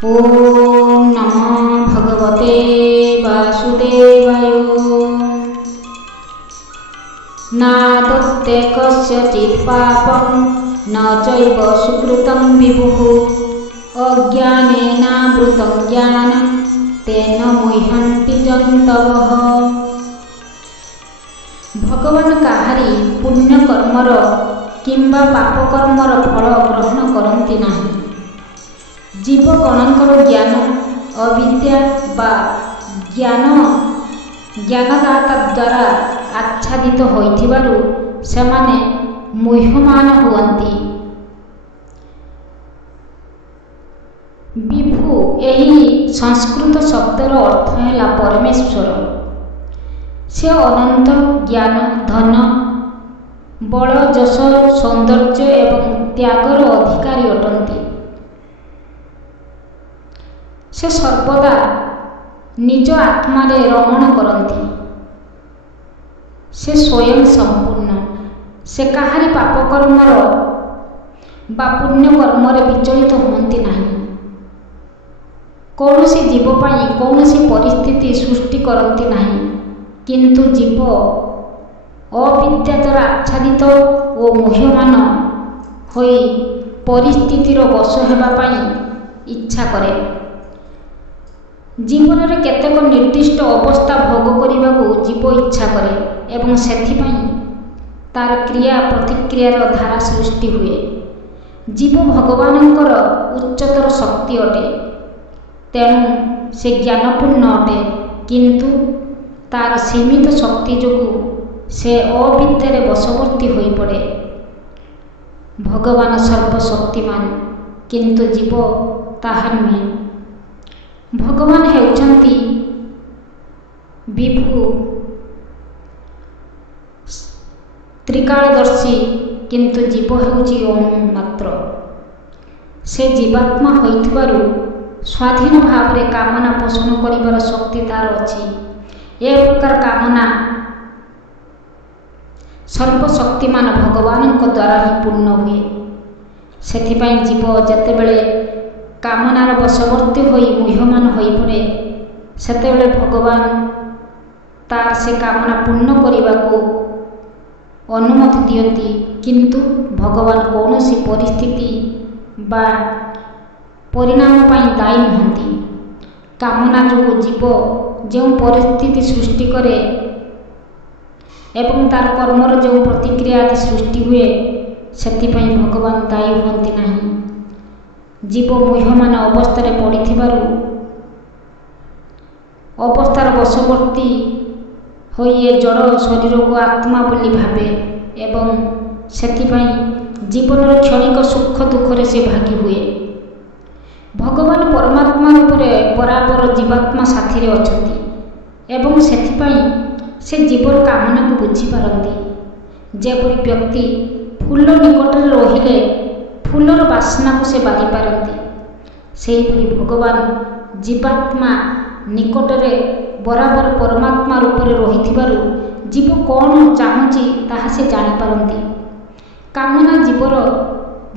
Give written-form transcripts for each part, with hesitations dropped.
ओम नमो भगवते वासुदेवाय। नादत्ते कस्यचित् पापं न चैव सुकृतं विभुः अज्ञानेनावृतं ज्ञानं तेन मुह्यन्ति जन्तवः। भगवान काहारी पुण्यकर्मर किंबा पापकर्मर फल ग्रहण करती नहीं। जीवगणकर ज्ञान अविद्या बा ज्ञानदाता द्वारा आच्छादित होइथिबारु सेमाने मुह्यमान हुअन्ति। विभु एही संस्कृत शब्दर अर्थ है परमेश्वर। से अनंत ज्ञान धन बल जश सौंदर्य एवं त्यागर अधिकारी अटंती। से सर्वदा निज आत्मा रे रमण करती। से स्वयं संपूर्ण। से काहारी पापकर्मर बा पुण्यकर्म विचलित होती नहीं। कौनसी जीव पाई कौनसी परिस्थिति सृष्टि करती नहीं, किंतु जीव अविद्या द्वारा आच्छादित और मुह्यमान होई परिस्थितिर वश हेबा पाई इच्छा करे। जीवन में केतेक निर्दिष्ट अवस्था भोग करने को जीव इच्छा करे एवं सेथिपाई तार क्रिया प्रतिक्रियार धारा सृष्टि हुए। जीव भगवानंकर उच्चतर शक्ति अटे, तेणु से ज्ञानपूर्ण अटे, किंतु तार सीमित शक्ति जोगु से अविद्यारे वशवर्ती होई पड़े। भगवान सर्वशक्तिमान, किंतु जीव ताहा नुहे। भगवान हेउचंती विभु त्रिकालदर्शी, किंतु जीव हेउची अणु मात्र। से जीवात्मा होइथिबारु स्वाधीन भाव रे कामना पोषण करिवार शक्ति तार अछि। ए प्रकार कामना सर्वशक्तिमान भगवान द्वारा ही पूर्ण हुए। सेथिपाई जीव जेतेबेले कामनार वशवर्ती होई मुह्यमान होई पड़े, सेतेबेले भगवान तार से कामना पूर्ण करने को अनुमति दियंती, किंतु भगवान कौनसी परिस्थिति बा परिणाम पाई दायी नहंती। कामना जो जीव जो परिस्थिति सृष्टि करे एवं तार कर्मर जो प्रतिक्रिया आदि सृष्टि हुए, सेथिपाई भगवान दायी हुअंती नहीं। जीव मुह्यमान अवस्था पड़िथिबारु अवस्थार वशवर्ती होई ए जड़ शरीर को आत्मा बोली भावे एवं सेथिपाई जीवनर क्षणिक सुख दुखरे से भागी हुए। भगवान परमात्मा रूपरे बराबर जीवात्मा साथी रे अछंती एवं सेथिपाई से जीवन कामना को बुझी पारंती। जेपरि व्यक्ति फूल निकट रहिले फूलर बासना को से बारी पारंती, सेहीपरि भगवान जीवात्मा निकटरे बराबर परमात्मा रूपरे रहिथिबारु जीव कौन चाहुची ताहा से जानी पारंती। कामना जीवर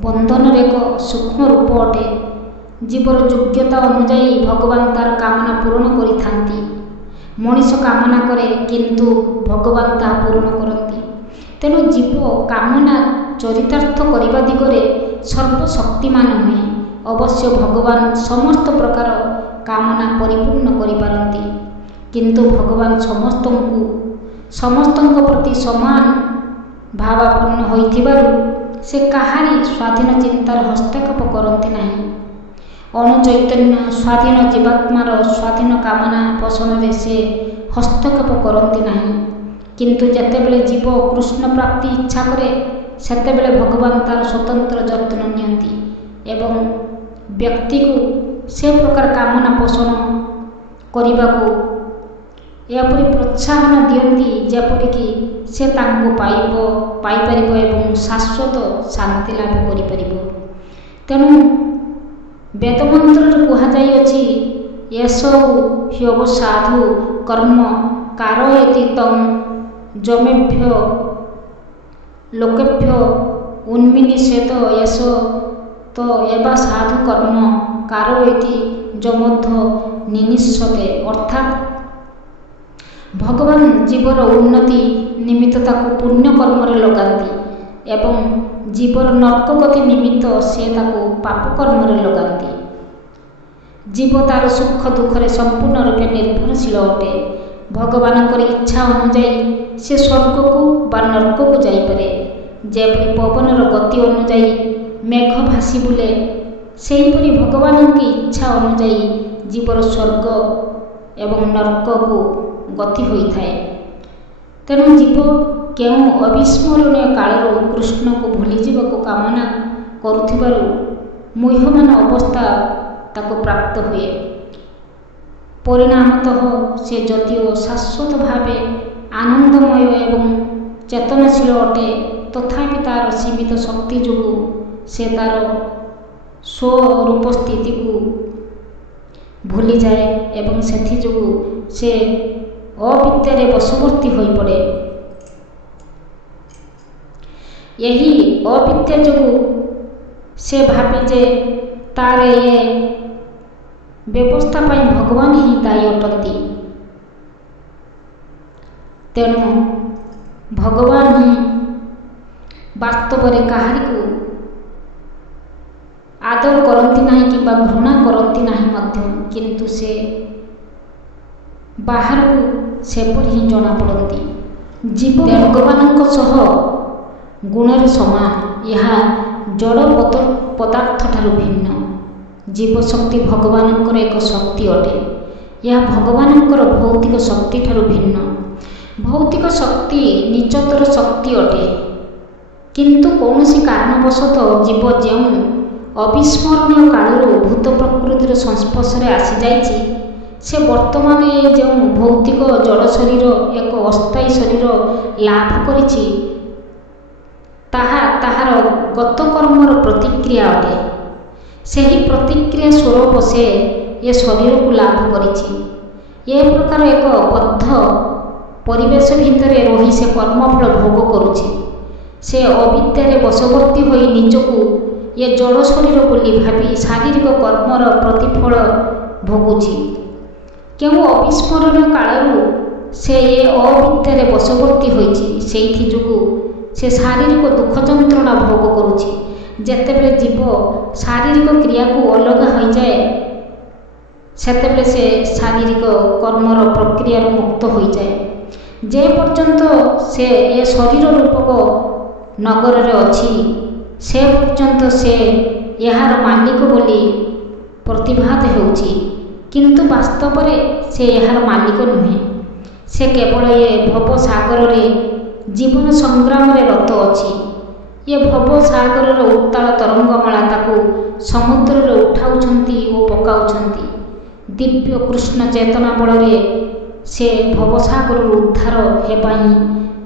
बंधनर एक सूक्ष्म रूप अटे। जीवर योग्यता अनुजाई भगवान तार कामना पूर्ण करिथांती। मनीष कामना करे, किंतु भगवान ताहा पूर्ण करती। तेणु जीव कामना चरितार्थ करने दिगरे सर्वशक्तिमान हुए। अवश्य भगवान समस्त प्रकार कामना परिपूर्ण करिपारंती, किंतु भगवान समस्तଙ୍କ प्रति समान भावापूर्ण होइथिबारु से काहारी स्वाधीन चिंतार हस्तक्षेप करती नहीं। अणु चैतन्य स्वाधीन जीवात्मार स्वाधीन कामना पोषण रे से हस्तक्षेप करती नहीं, किंतु जेतेबेले जीव कृष्ण प्राप्ति इच्छा करे सेतेबेले भगवान तार स्वतंत्र जत्न नियंती एवं व्यक्ति को से प्रकार कामना पोषण करने को एपरि प्रोत्साहन दियंती जेपरिकी से तांको पाइपारिबो एवं शाश्वत शांति लाभ करिपारिबो। तेणु वेदमंत्र कहा जाइछि, येषौ ह्यव साधु कर्म कारयति तं जमेभ्यो लोकेभ्यो उन्मिनिषेत यश तो एवा साधु कर्म କାରୋ ଇତି ଯମଧ୍ୟ ନିନିଶ୍ଚତେ, ଅର୍ଥାତ୍ ଭଗବାନ ଜୀବର ଉନ୍ନତି ନିମିତ୍ତ ତାକୁ ପୁଣ୍ୟ କର୍ମରେ ଲଗାନ୍ତି ଏବଂ ଜୀବର ନର୍କଗତି ନିମିତ୍ତ ସେ ତାକୁ ପାପ କର୍ମରେ ଲଗାନ୍ତି। ଜୀବ ତାର ସୁଖ ଦୁଃଖରେ ସମ୍ପୂର୍ଣ୍ଣ ରୂପେ ନିର୍ଭରଶୀଳ ଅଟେ। ଭଗବାନଙ୍କର ଇଚ୍ଛା ଅନୁଯାୟୀ ସେ ସ୍ୱର୍ଗକୁ ବା ନର୍କକୁ ଯାଇପାରେ। ଯେପରି ପବନର ଗତି ଅନୁଯାୟୀ ମେଘ ଭାସି ବୁଲେ, ସେହିପରି ଭଗବାନଙ୍କ ଇଚ୍ଛା ଅନୁଯାୟୀ ଜୀବର ସ୍ୱର୍ଗ ଏବଂ ନର୍କକୁ ଗତି ହୋଇଥାଏ। ତେଣୁ ଜୀବ କେଉଁ ଅବିସ୍ମରଣୀୟ କାଳରୁ କୃଷ୍ଣକୁ ଭୁଲିଯିବାକୁ କାମନା କରୁଥିବାରୁ ମୁହ୍ୟମାନ ଅବସ୍ଥା ତାକୁ ପ୍ରାପ୍ତ ହୁଏ। ପରିଣାମତଃ ସେ ଯଦିଓ ଶାଶ୍ୱତ ଭାବେ ଆନନ୍ଦମୟ ଏବଂ ଚେତନଶୀଳ ଅଟେ, ତଥାପି ତାର ସୀମିତ ଶକ୍ତି ଯୋଗୁଁ ସେ ତାର ସ୍ୱରୂପ ସ୍ଥିତିକୁ ଭୁଲିଯାଏ ଏବଂ ସେଥିଯୋଗୁଁ ସେ ଅବିଦ୍ୟାରେ ବଶବର୍ତ୍ତୀ ହୋଇପଡ଼େ। ଏହି ଅବିଦ୍ୟା ଯୋଗୁଁ ସେ ଭାବେ ଯେ ତାର ଏ ବ୍ୟବସ୍ଥା ପାଇଁ ଭଗବାନ ହିଁ ଦାୟୀ ଅଟନ୍ତି। ତେଣୁ ଭଗବାନ ହିଁ ବାସ୍ତବରେ କାହାରିକୁ ଆଦର କରନ୍ତି ନାହିଁ କିମ୍ବା ଘୃଣା କରନ୍ତି ନାହିଁ ମଧ୍ୟ, କିନ୍ତୁ ସେ ବାହାରକୁ ସେପରି ହିଁ ଜଣାପଡ଼ନ୍ତି। ଜୀବ ଭଗବାନଙ୍କ ସହ ଗୁଣରେ ସମାନ, ଏହା ଜଡ଼ ପଦାର୍ଥଠାରୁ ଭିନ୍ନ। ଜୀବଶକ୍ତି ଭଗବାନଙ୍କର ଏକ ଶକ୍ତି ଅଟେ। ଏହା ଭଗବାନଙ୍କର ଭୌତିକ ଶକ୍ତିଠାରୁ ଭିନ୍ନ। ଭୌତିକ ଶକ୍ତି ନିଚତର ଶକ୍ତି ଅଟେ, କିନ୍ତୁ କୌଣସି କାରଣବଶତଃ ଜୀବ ଯେଉଁ ଅବିସ୍ମରଣୀୟ କାଳରୁ ଭୂତ ପ୍ରକୃତିର ସଂସ୍ପର୍ଶରେ ଆସିଯାଇଛି, ସେ ବର୍ତ୍ତମାନ ଯେଉଁ ଭୌତିକ ଜଡ଼ ଶରୀର, ଏକ ଅସ୍ଥାୟୀ ଶରୀର ଲାଭ କରିଛି, ତାହା ତାହାର ଗତ କର୍ମର ପ୍ରତିକ୍ରିୟା ଅଟେ। ସେହି ପ୍ରତିକ୍ରିୟା ସ୍ୱରୂପ ସେ ଏ ଶରୀରକୁ ଲାଭ କରିଛି। ଏ ପ୍ରକାର ଏକ ବଦ୍ଧ ପରିବେଶ ଭିତରେ ରହି ସେ କର୍ମଫଳ ଭୋଗ କରୁଛି। ସେ ଅବିଦ୍ୟାରେ ବଶବର୍ତ୍ତୀ ହୋଇ ନିଜକୁ ଏ ଜଡ଼ ଶରୀର ବୋଲି ଭାବି ଶାରୀରିକ କର୍ମର ପ୍ରତିଫଳ ଭୋଗୁଛି। କେଉଁ ଅବିସ୍ମରଣୀୟ କାଳରୁ ସେ ଏ ଅବିଦ୍ୟାରେ ବଶବର୍ତ୍ତୀ ହୋଇଛି, ସେଇଥି ଯୋଗୁଁ ସେ ଶାରୀରିକ ଦୁଃଖ ଯନ୍ତ୍ରଣା ଭୋଗ କରୁଛି। ଯେତେବେଳେ ଜୀବ ଶାରୀରିକ କ୍ରିୟାକୁ ଅଲଗା ହୋଇଯାଏ, ସେତେବେଳେ ସେ ଶାରୀରିକ କର୍ମର ପ୍ରକ୍ରିୟାରୁ ମୁକ୍ତ ହୋଇଯାଏ। ଯେ ପର୍ଯ୍ୟନ୍ତ ସେ ଏ ଶରୀର ରୂପକ ନଗରରେ ଅଛି, ସେ ପର୍ଯ୍ୟନ୍ତ ସେ ଏହାର ମାଲିକ ବୋଲି ପ୍ରତିଭାତ ହେଉଛି, କିନ୍ତୁ ବାସ୍ତବରେ ସେ ଏହାର ମାଲିକ ନୁହେଁ। ସେ କେବଳ ଏ ଭବ ସାଗରରେ ଜୀବନ ସଂଗ୍ରାମରେ ରତ ଅଛି। ଏ ଭବ ସାଗରର ଉତ୍ତାଳ ତରଙ୍ଗମାଳା ତାକୁ ସମୁଦ୍ରରେ ଉଠାଉଛନ୍ତି ଓ ପକାଉଛନ୍ତି। ଦିବ୍ୟ କୃଷ୍ଣ ଚେତନା ବଳରେ ସେ ଭବସାଗରରୁ ଉଦ୍ଧାର ହେବା ହିଁ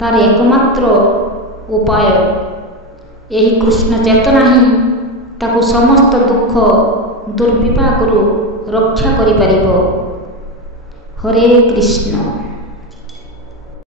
ତାର ଏକମାତ୍ର ଉପାୟ। ଏହି କୃଷ୍ଣ ଚେତନା ହିଁ ତାକୁ ସମସ୍ତ ଦୁଃଖ ଦୁର୍ବିପାକରୁ ରକ୍ଷା କରିପାରିବ। ହରେ କୃଷ୍ଣ।